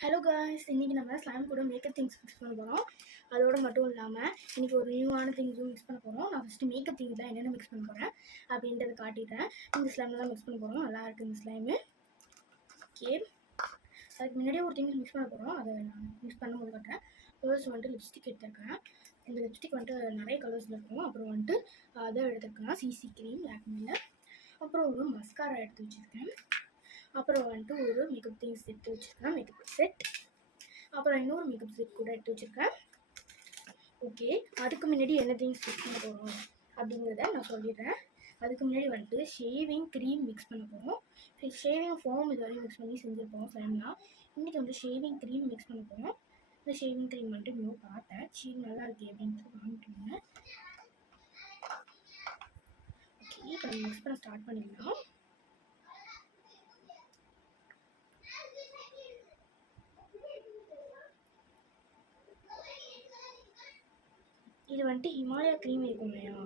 Hello guys, இன்றைக்கி நம்ம slime கூட மேக்கப் திங்ஸ் மிக்ஸ் பண்ண போகிறோம். அதோடு மட்டும் இல்லாமல் இன்றைக்கி ஒரு நியூவான திங்ஸும் மிக்ஸ் பண்ண போகிறோம். நான் ஃபஸ்ட்டு மேக்கப் திங்ஸ் தான் என்னென்ன மிக்ஸ் பண்ண போகிறேன் அப்படின்றத காட்டிட்டேன். இந்த ஸ்லைமில் தான் மிக்ஸ் பண்ண போகிறோம். நல்லா இருக்குது இந்த ஸ்லைமு. ஓகே, அதுக்கு முன்னாடியே ஒரு திங்ஸ் மிக்ஸ் பண்ண போகிறோம். அதை நான் மிக்ஸ் பண்ணும்போது காட்டுறேன். ஃபர்ஸ்ட் வந்துட்டு லிப்ஸ்டிக் எடுத்துருக்கேன். இந்த லிப்ஸ்டிக் வந்துட்டு நிறைய கலர்ஸில் இருக்கும். அப்புறம் வந்துட்டு அதை எடுத்துருக்கேன், சிசி க்ரீம் லாக்மியில். அப்புறம் ஒரு மஸ்காரா எடுத்து வச்சுருக்கேன். அப்புறம் வந்துட்டு ஒரு மேக்கப் திங்ஸ் எடுத்து வச்சுருக்கேன், மேக்கப் செட். அப்புறம் இன்னொரு மேக்கப் செட் கூட எடுத்து வச்சுருக்கேன். ஓகே, அதுக்கு முன்னாடி என்ன திங்ஸ் மிக்ஸ் பண்ண போகிறோம் அப்படிங்கிறத நான் சொல்லிடுறேன். அதுக்கு முன்னாடி வந்துட்டு ஷேவிங் க்ரீம் மிக்ஸ் பண்ண போகிறோம். ஷேவிங் ஃபோம் இது வரையும் மிக்ஸ் பண்ணி செஞ்சுருப்போம் ஸ்லைம்லாம். இன்றைக்கி வந்து ஷேவிங் க்ரீம் மிக்ஸ் பண்ண போகிறோம். இந்த ஷேவிங் க்ரீம் வந்துட்டு இன்னும் பார்த்தேன், சரி நல்லா இருக்கு அப்படின்ட்டு வாங்கிட்டுங்க. ஓகே, இப்போ நம்ம மிக்ஸ் பண்ண ஸ்டார்ட் பண்ணிடலாம். இது வந்துட்டு ஹிமாலயா க்ரீம் இருக்கும் இல்லையா,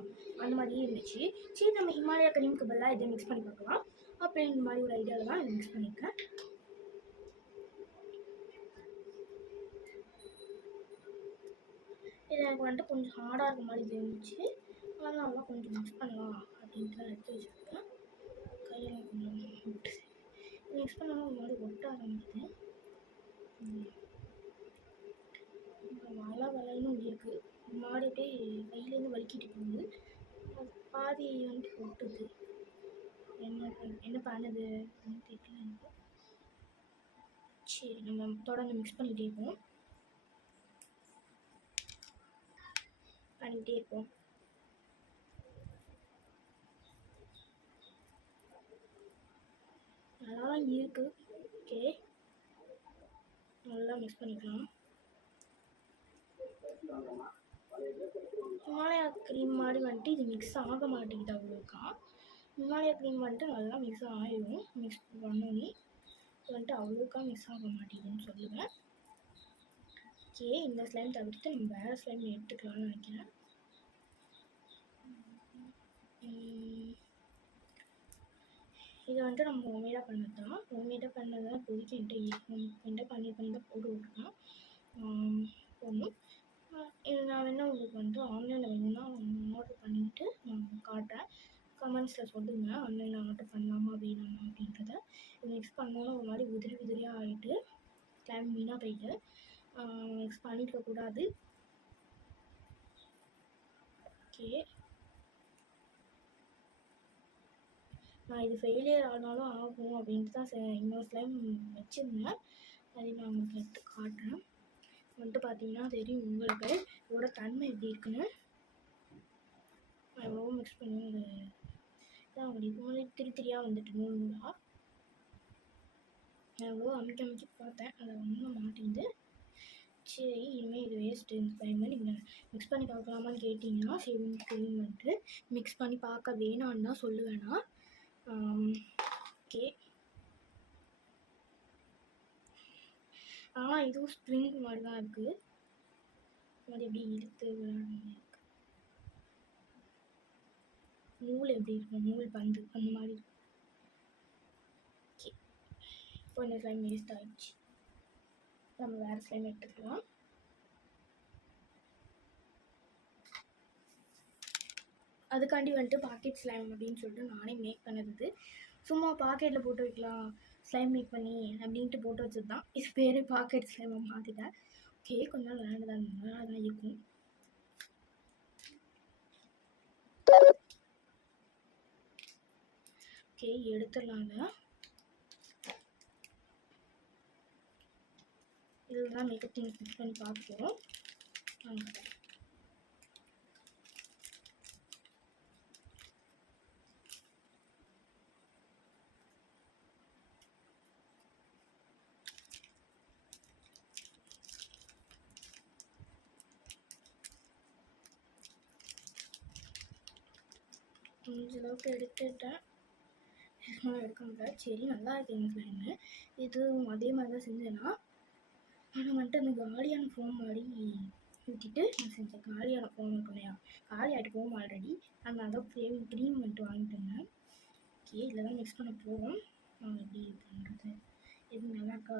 அந்த மாதிரியே இருந்துச்சு. சரி, நம்ம ஹிமாலயா க்ரீமுக்கு பதிலாக இதை மிக்ஸ் பண்ணி பார்க்கலாம் அப்படின்ற மாதிரி ஒரு ஐடியாவில் தான் இதை மிக்ஸ் பண்ணியிருக்கேன். இது எனக்கு வந்துட்டு கொஞ்சம் ஹார்டாக இருக்க மாதிரி இருந்துச்சு. அதனால கொஞ்சம் மிக்ஸ் பண்ணலாம் அப்படின்ட்டு எடுத்து வச்சுருக்கேன். கையில் கொஞ்சம் மிக்ஸ் பண்ணாலும் ஒரு மாதிரி ஒட்ட ஆரம்பிக்குது. வலைன்னு இருக்குது, மாடி அப்படியே கையிலேருந்து வலிக்கிட்டு போகுது. அது பாதி வந்துட்டு ஒட்டுது. என்ன பண்ணுது அப்படின்னு தெரியல எனக்கு. சரி, நம்ம தொடர்ந்து மிக்ஸ் பண்ணிகிட்டே இருப்போம். நல்லா தான் இருக்குது. ஓகே, நல்லா மிக்ஸ் பண்ணிக்கலாம். ஹிமாலயா க்ரீம் மாதிரி வந்துட்டு இது மிக்ஸ் ஆக மாட்டேங்குது அவ்வளோக்கா. ஹிமாலயா க்ரீம் வந்துட்டு நல்லா மிக்ஸ் ஆகிடும். மிக்ஸ் பண்ணி வந்துட்டு அவ்வளோக்கா மிக்ஸ் ஆக மாட்டேங்குதுன்னு சொல்லுவேன். ஓகே, இந்த ஸ்லைம் தவிர்த்து நம்ம வேறு ஸ்லைம் எடுத்துக்கலாம்னு நினைக்கிறேன். இது வந்துட்டு நம்ம ஹோம்மேடாக பண்ணது தான். ஹோம்மேடாக பண்ணது தான் இப்போதைக்கு என்கிட்ட பண்ணி தான் போட்டு விட்ருக்கேன். போடணும். இது நான் வேணால் உங்களுக்கு வந்துட்டு ஆன்லைனில் வேணும்னா ஆர்டர் பண்ணிவிட்டு நான் காட்டுறேன். கமெண்ட்ஸில் சொல்லுங்கள், ஆன்லைனில் ஆர்டர் பண்ணலாமா வேணாமா அப்படின்றத. இது மிக்ஸ் பண்ணாலும் ஒரு மாதிரி உதிரியாக ஆகிட்டு ஸ்லைம் வீணாக போயிட்டு மிக்ஸ் பண்ணியிருக்கக்கூடாது. ஓகே, நான் இது ஃபெயிலியர் ஆனாலும் ஆகும் அப்படின்ட்டு தான் இன்னொரு ஸ்லைம் வச்சுருந்தேன். அதை நான் உங்களுக்கு எடுத்து காட்டுறேன். வந்துட்டு பார்த்தீங்கன்னா தெரியும் உங்களுக்கு இதோட தன்மை எப்படி இருக்குன்னு. நான் எவ்வளோ மிக்ஸ் பண்ணி அது தான் உங்களுக்கு திரியாக வந்துட்டு நூலாக நான் எவ்வளோ அமைக்கி பார்த்தேன், அதை ஒன்றும் மாட்டேங்குது. சரி, இனிமேல் இது வேஸ்ட்டு. இந்த டைம் நீங்கள் மிக்ஸ் பண்ணி பார்க்கலாமான்னு கேட்டிங்கன்னா ஷேவிங் க்ரீம் வந்துட்டு மிக்ஸ் பண்ணி பார்க்க வேணான்னு தான் சொல்லுவேன்னா. ஓகே, ஆனால் இதுவும் ஸ்ப்ரிங் மாதிரி தான் இருக்குது. அது எப்படி இழுத்து விளையாடுறது இருக்குது. நூல் எப்படி இருக்கும், நூல் பந்து அந்த மாதிரி இருக்கும். ஓகே, இப்போ இந்த ஸ்லைம் வேஸ்ட் ஆகிடுச்சு. நம்ம வேறு ஸ்லைம் எடுத்துக்கலாம். அதுக்காண்டி வந்துட்டு பாக்கெட் ஸ்லைம் அப்படின்னு சொல்லிட்டு நானே மேக் பண்ணது. சும்மா பாக்கெட்டில் போட்டு வைக்கலாம் ஸ்லைம் மேக் பண்ணி அப்படின்ட்டு போட்டு வச்சது தான். இது பேர் பாக்கெட் ஸ்லைமை மாற்றிட்டேன். ஓகே, கொஞ்ச நாள் நல்லா தான் இருக்கும். ஓகே, எடுத்துடலாங்க. இதில் தான் மேக்கப் திங்ஸ் மிக்ஸ் பண்ணி பார்த்துக்கிறோம். கொஞ்ச அளவுக்கு எடுத்துட்டேன், எடுக்க முடியல. சரி, நல்லா இருக்கு இந்த ஸ்லைமு. இதுவும் அதே மாதிரி தான் செஞ்சேன்னா. ஆனால் வந்துட்டு அந்த காலியான ஃபோம் மாதிரி ஊற்றிட்டு நான் செஞ்சேன். காலியான ஃபோம் இருக்கும் இல்லையா, காலி ஆகிட்டு ஃபோம் ஆல்ரெடி. அதனால தான் க்ரீம் வந்துட்டு வாங்கிட்டு வந்தேன். ஓகே, இதில் தான் மிக்ஸ் பண்ண போகிறோம். எப்படி பண்ணுறது இது நல்லா இருக்கா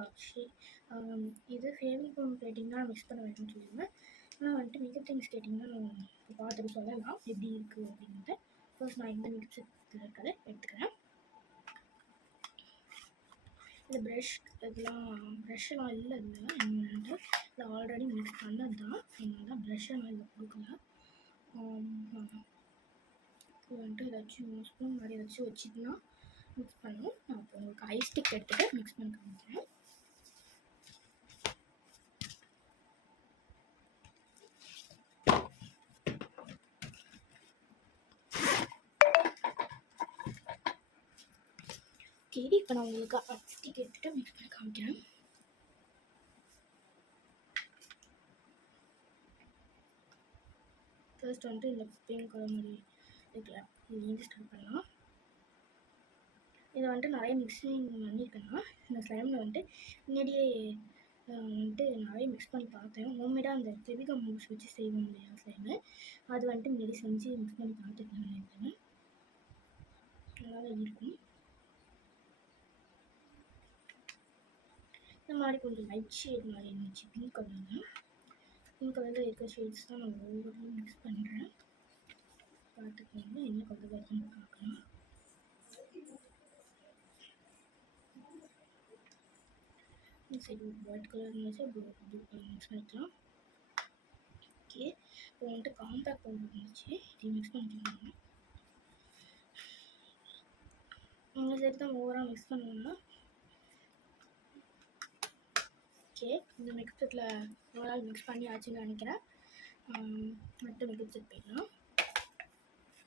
இது ஃபேவிகம் கேட்டிங்கன்னா மிக்ஸ் பண்ண வேணும்னு சொல்லிடுவேன். ஆனால் வந்துட்டு மேக்கப் திங்ஸ் கேட்டிங்கன்னா நான் இப்போ பார்த்துட்டு சொல்லலாம் எப்படி இருக்குது அப்படின்ட்டு. ஃபர்ஸ்ட் நான் இந்த மேக்கப் செட்டில் இருக்கிறத எடுத்துக்கிறேன். இந்த ப்ரஷ் இதெல்லாம் ப்ரஷ்ஷெல்லாம் இல்லை இல்லை என்னென்ட்டு இல்லை ஆல்ரெடி மிக்ஸ் பண்ணது தான், அதனால தான் ப்ரஷ்ஷெல்லாம் இதில் கொடுக்கல. இது வந்துட்டு ஏதாச்சும் ஸ்பூன் மாதிரி ஏதாச்சும் வச்சுட்டுனா மிக்ஸ் பண்ணணும். நான் இப்போ உங்களுக்கு ஐஸ் ஸ்டிக் எடுத்துகிட்டு மிக்ஸ் பண்ணி காமிக்கிறேன். ஓகே, இப்போ நான் உங்களுக்கு ஐஸ் ஸ்டிக் எடுத்துகிட்டு மிக்ஸ் பண்ணி காமிக்கிறேன். ஃபர்ஸ்ட் வந்துட்டு இந்த பிங்க் கலர் மாதிரி இருக்குல்ல, இதுலேருந்து ஸ்டார்ட் பண்ணலாம். இதை வந்துட்டு நிறைய மிக்ஸிங் பண்ணியிருக்கேன்னா இந்த ஸ்லைமில் வந்துட்டு முன்னாடியே வந்துட்டு நிறைய மிக்ஸ் பண்ணி பார்த்தேன். ஹோம்மேடாக அந்த ஃபெவிகம் மூவ்ஸ் வச்சு செய்வோம் இல்லையா ஸ்லைமு, அது வந்துட்டு முன்னாடி செஞ்சு மிக்ஸ் பண்ணி பார்த்துருக்கேன் நினைக்கிறேன். நல்லா தான் இருக்கும். இந்த மாதிரி கொஞ்சம் லைட் ஷேட் மாதிரி இருந்துச்சு பிங்க் கலரில். பிங்க் கலரில் இருக்கிற ஷேட்ஸ் தான் நான் ஒவ்வொரு மிக்ஸ் பண்ணுறேன். பார்த்துக்கோங்க என்ன கலர் வருதுன்னு பார்க்கலாம். சரி, ஒயிட் கலர் இருந்துச்சு, ப்ளூ கலர் மிக்ஸ் பண்ணிக்கலாம். ஓகே, இப்போ வந்துட்டு காம்பேக்ட் பவுடர் இருந்துச்சு, இது மிக்ஸ் பண்ணிக்கலாம். இந்த சைடு தான் ஓவராக மிக்ஸ் பண்ணுவோம்னா. ஓகே, இந்த மேக்கப் செட்டில் ஓவரால் மிக்ஸ் பண்ணி ஆச்சுன்னு நினைக்கிறேன். மற்ற மேக்கப் செட் போயிடலாம்.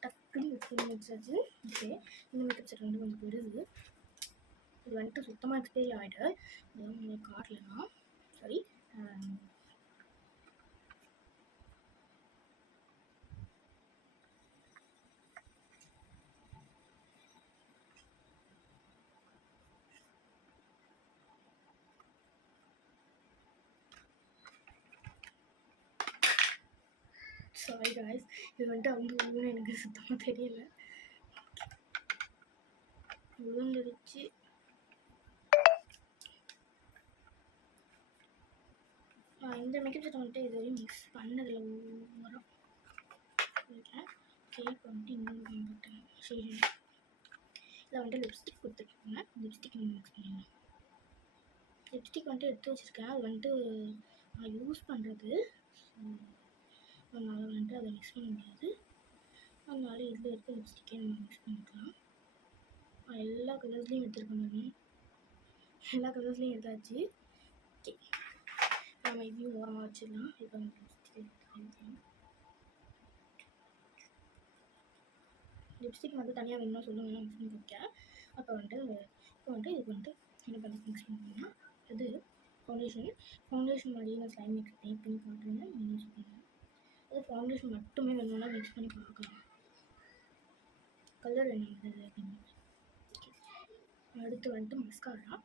டக்குன்னு மிக்ஸ் பண்ணி வச்சாச்சு. ஓகே, இந்த மேக்கப் செட் வந்து கொஞ்சம் பெருசு. இது வந்துட்டு சுத்தமாக எக்ஸ்பைரி ஆகிட்டு அதான் உங்களுக்கு காட்டலாம். சாரி, சாரி காய்ஸ், இது வந்துட்டு அவங்க எனக்கு சுத்தமாக தெரியல, விழுந்துருச்சு. இந்த மேக்கப் செட் வந்துட்டு இது வரையும் மிக்ஸ் பண்ணதில் வரும் இருக்கேன். கேக் வந்துட்டு இன்னொரு வந்துட்டேன். சரி, இதில் வந்துட்டு லிப்ஸ்டிக் கொடுத்துருக்காங்க. லிப்ஸ்டிக் மிக்ஸ் பண்ணிடலாம். லிப்ஸ்டிக் வந்துட்டு எடுத்து வச்சுருக்கேன். அது வந்துட்டு நான் யூஸ் பண்ணுறது, அதனால் வந்துட்டு அதை மிக்ஸ் பண்ண முடியாது. அதனால இதில் இருக்க லிப்ஸ்டிக்கே நம்ம மிக்ஸ் பண்ணிக்கலாம். எல்லா கலர்ஸ்லேயும் எடுத்துருக்கேன், எல்லா கலர்ஸ்லேயும் எடுத்தாச்சு. ஓகே, நம்ம இதையும் ஓரமாக வச்சிடலாம். இப்போ நம்ம லிப்ஸ்டிக் மட்டும் தனியாக வேணும்னா சொல்லுங்கள், மிக்ஸ் பண்ணி கொடுக்கேன். அப்போ வந்துட்டு இதுக்கு வந்துட்டு என்ன பண்ணி மிக்ஸ் பண்ணோம்னா அது ஃபவுண்டேஷன் மாதிரியே நான் ஸ்லைம் மிக்ஸ் பண்ணி காட்டுறேன், யூஸ் பண்ணுவேன். அது ஃபவுண்டேஷன் மட்டுமே வேணும்னா மிக்ஸ் பண்ணி பார்க்கலாம். கலர் என்ன அப்படின்னு. அடுத்து வந்துட்டு மஸ்காரா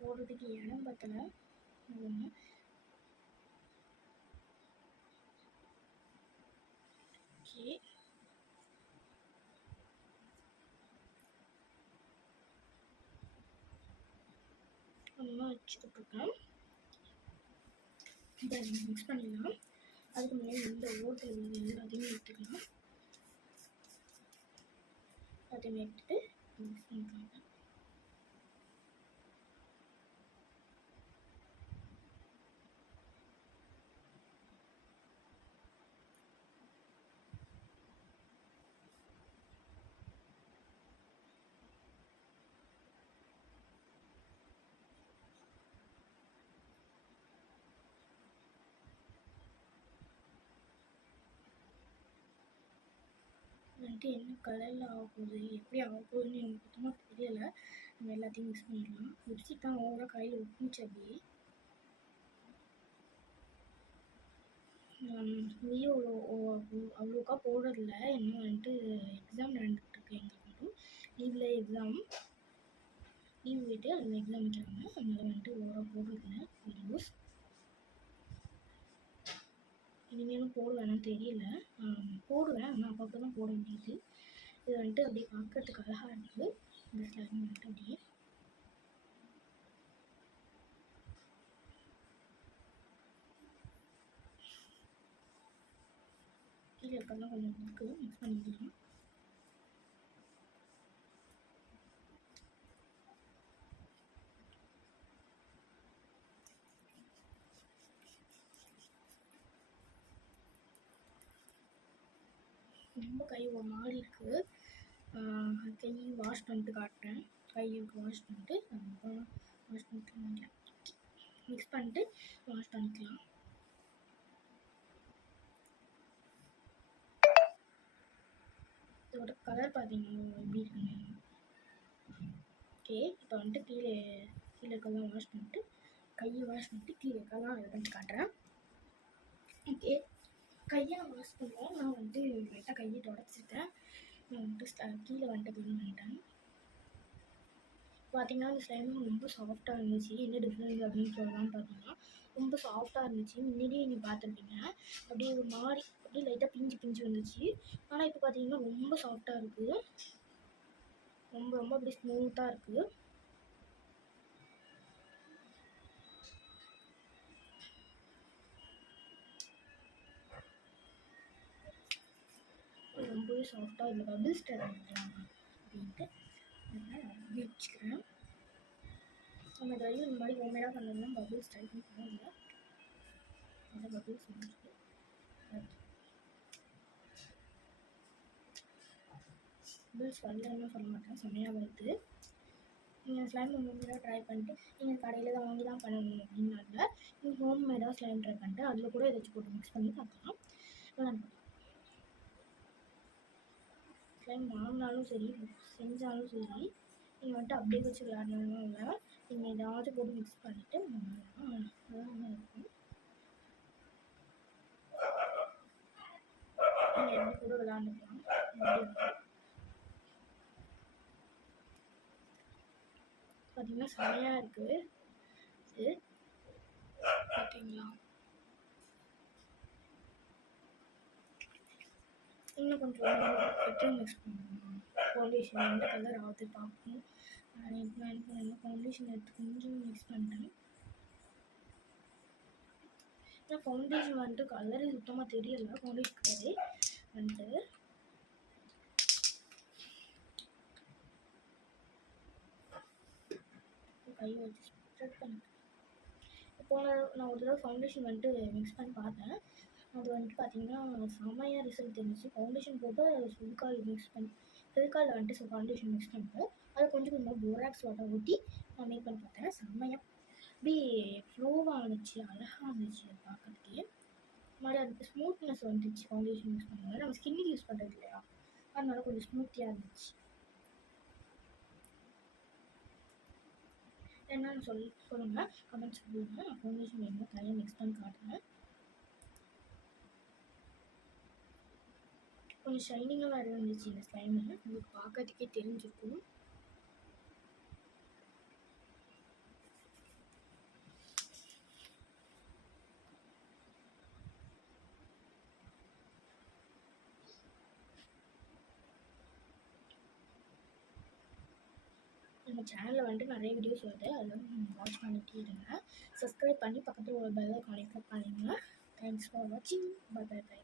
போடுறதுக்கு இடம் பத்தலை. ஓகே, ஒன்றா வச்சுருக்கேன். இப்போ மிக்ஸ் பண்ணிடலாம். அதுக்கு முன்னாடி இந்த ஓட்டல் எல்லாத்தையுமே எடுத்துக்கலாம். அதையும் எடுத்துட்டு மிக்ஸ் பண்ணிக்கலாம். வந்துட்டு என்ன கலரில் ஆக போகுது, எப்படி ஆக போகுதுன்னு எனக்கு சுத்தமாக தெரியலை. நம்ம எல்லாத்தையும் மிக்ஸ் பண்ணிடலாம். லிப்ஸ்டிக் தான் ஓவராக கையில் ஒட்டிச்சு. அப்படியே லீவ் அவ்வளோக்கா போடுறதில்ல. இன்னும் வந்துட்டு எக்ஸாம் நடந்துகிட்ருக்கு எங்களுக்கு. மட்டும் லீவ் போயிட்டு அந்த எக்ஸாம் வைக்கிறாங்க, அதனால வந்துட்டு ஓவராக போடுறதில்ல வீடியோஸ். இனிமேலும் போடுவேன்னு தெரியல. போடுவேன், ஆனால் அப்பப்போ தான் போட வேண்டியது. இது வந்துட்டு அப்படியே பார்க்கறதுக்கு அழகாக இருக்குது. இந்த ஸ்லைம் வந்துட்டு அப்படியே கீழே இருக்கலாம் கொஞ்சம் இருக்குது, மிக்ஸ் பண்ணிக்கலாம். ரொம்ப கை ஒரு மாதிரி இருக்குது. கை வாஷ் பண்ணிட்டு காட்டுறேன். கையை வாஷ் பண்ணிட்டு அதுக்கப்புறம் வாஷ் பண்ணிக்கலாம், மிக்ஸ் பண்ணிட்டு வாஷ் பண்ணிக்கலாம். இதோட கலர் பார்த்தீங்கன்னா எப்படி இருக்குங்க. ஓகே, இப்போ வந்துட்டு கீழே இருக்கலாம் வாஷ் பண்ணிட்டு கையை வாஷ் பண்ணிட்டு கீழே இருக்கலாம் இதை பண்ணி காட்டுறேன். ஓகே, கையை வாஷ் பண்ணுவோம். நான் வந்துட்டு லைட்டாக கையை தொடச்சிட்டேன். நான் வந்துட்டு கீழே வந்துட்டு க்ளீன் பண்ணிட்டேன். பார்த்தீங்கன்னா அந்த ஸ்லைம் ரொம்ப சாஃப்டாக இருந்துச்சு. என்ன டிஃப்ரெண்ட் அப்படின்னு சொல்லலாம்னு பார்த்தீங்கன்னா ரொம்ப சாஃப்டாக இருந்துச்சு. முன்னாடியே நீங்கள் பார்த்துருப்பீங்க, அப்படியே ஒரு மாதிரி அப்படியே லைட்டாக பிஞ்சு வந்துச்சு. ஆனால் இப்போ பார்த்தீங்கன்னா ரொம்ப சாஃப்டாக இருக்குது. ரொம்ப ரொம்ப அப்படியே ஸ்மூத்தாக இருக்குது. ரொம்பவே சாஃப்டாக இல்லை பபிள்ஸ் ட்ரை பண்ணிக்கலாம் அப்படின்ட்டு வச்சுக்கிறேன். நம்ம ட்ரைவ் இந்த மாதிரி ஹோம்மேடாக பண்ணணும்னா பபிள்ஸ் ட்ரை பண்ணி பண்ணுவோம். அந்த பபிள்ஸ் வந்துட்டு பபிள்ஸ் வரலன்னு சொல்ல மாட்டேன், செம்மையாக வருது. நீங்கள் ஸ்லைம் ஹோம்மேடாக ட்ரை பண்ணிட்டு நீங்கள் கடையில் தான் வாங்கி தான் பண்ணணும் அப்படின்னால நீங்கள் ஹோம்மேடாக ஸ்லைம் ட்ரை பண்ணிட்டு அதில் கூட ஏதாச்சும் போட்டு மிக்ஸ் பண்ணி பார்க்கலாம். ஸ்லைம் வாங்கினாலும் சரி செஞ்சாலும் சரி நீங்கள் வந்துட்டு அப்படியே வச்சு விளையாடணும் இல்லை, நீங்கள் ஏதாச்சும் போட்டு மிக்ஸ் பண்ணிவிட்டு அதான் இருக்கும். நீங்கள் எப்படி கூட விளையாண்டுக்கலாம். பார்த்தீங்கன்னா செமையாக இருக்குது. இது பார்த்தீங்களா, இன்னும் கொஞ்சம் பெட்ரோல் மிக்ஸ் பண்ணணும். ஃபவுண்டேஷன் எந்த கலர் ஆகுது பார்க்கணும். நான் ஃபவுண்டேஷன் எடுத்து கொஞ்சம் மிக்ஸ் பண்ணிட்டேன். ஏன்னா ஃபவுண்டேஷன் வந்துட்டு கலரு சுத்தமாக தெரியலை. ஃபவுண்டேஷன் கலரு வந்துட்டு கை வச்சு ஸ்ப்ரெட் பண்ணிட்டேன். இப்போ நான் ஒரு தடவை ஃபவுண்டேஷன் வந்துட்டு மிக்ஸ் பண்ணி பார்த்தேன். அது வந்துட்டு பார்த்தீங்கன்னா செம்மையாக ரிசல்ட் தெரிஞ்சிச்சு. ஃபவுண்டேஷன் போட்டு ஃபெவிகால் மிக்ஸ் பண்ணி ஃபெவிகால் வந்துட்டு ஃபவுண்டேஷன் மிக்ஸ் பண்ணிட்டு அதை கொஞ்சம் கொஞ்சமாக போராக்ஸ் வாட்டர் ஊற்றி நான் மேக் பண்ணி பார்த்தேன். செம்மையாக அப்படியே ஃப்ளோவாக இருந்துச்சு, அழகாக இருந்துச்சு அது பார்க்கறதுக்கே. மாதிரி அதுக்கு ஸ்மூத்னஸ் வந்துச்சு. ஃபவுண்டேஷன் யூஸ் பண்ணும்போது நம்ம ஸ்கின்னுக்கு யூஸ் பண்ணுறது இல்லையா, அதனால கொஞ்சம் ஸ்மூத்தியாக இருந்துச்சு. என்னன்னு சொல்லுங்கள், கமெண்ட்ஸ் சொல்லுங்கள். நான் ஃபவுண்டேஷன் வேணும் தனியாக மிக்ஸ் பண்ணி காட்டுறேன். கொஞ்சம் ஷைனிங்காக வேறு இருந்துச்சு இந்த ஸ்லைமு, உங்களுக்கு பார்க்கறதுக்கே தெரிஞ்சிருக்கும். நம்ம சேனலில் வந்துட்டு நிறைய வீடியோஸ் வருது, அதெல்லாம் வாட்ச் பண்ணிகிட்டே இருங்க. சப்ஸ்கிரைப் பண்ணி பக்கத்தில் ஒரு பெல் ஐகானை கிளிக் பண்ணிடுங்க. தேங்க்ஸ் ஃபார் வாட்சிங். Bye bye by.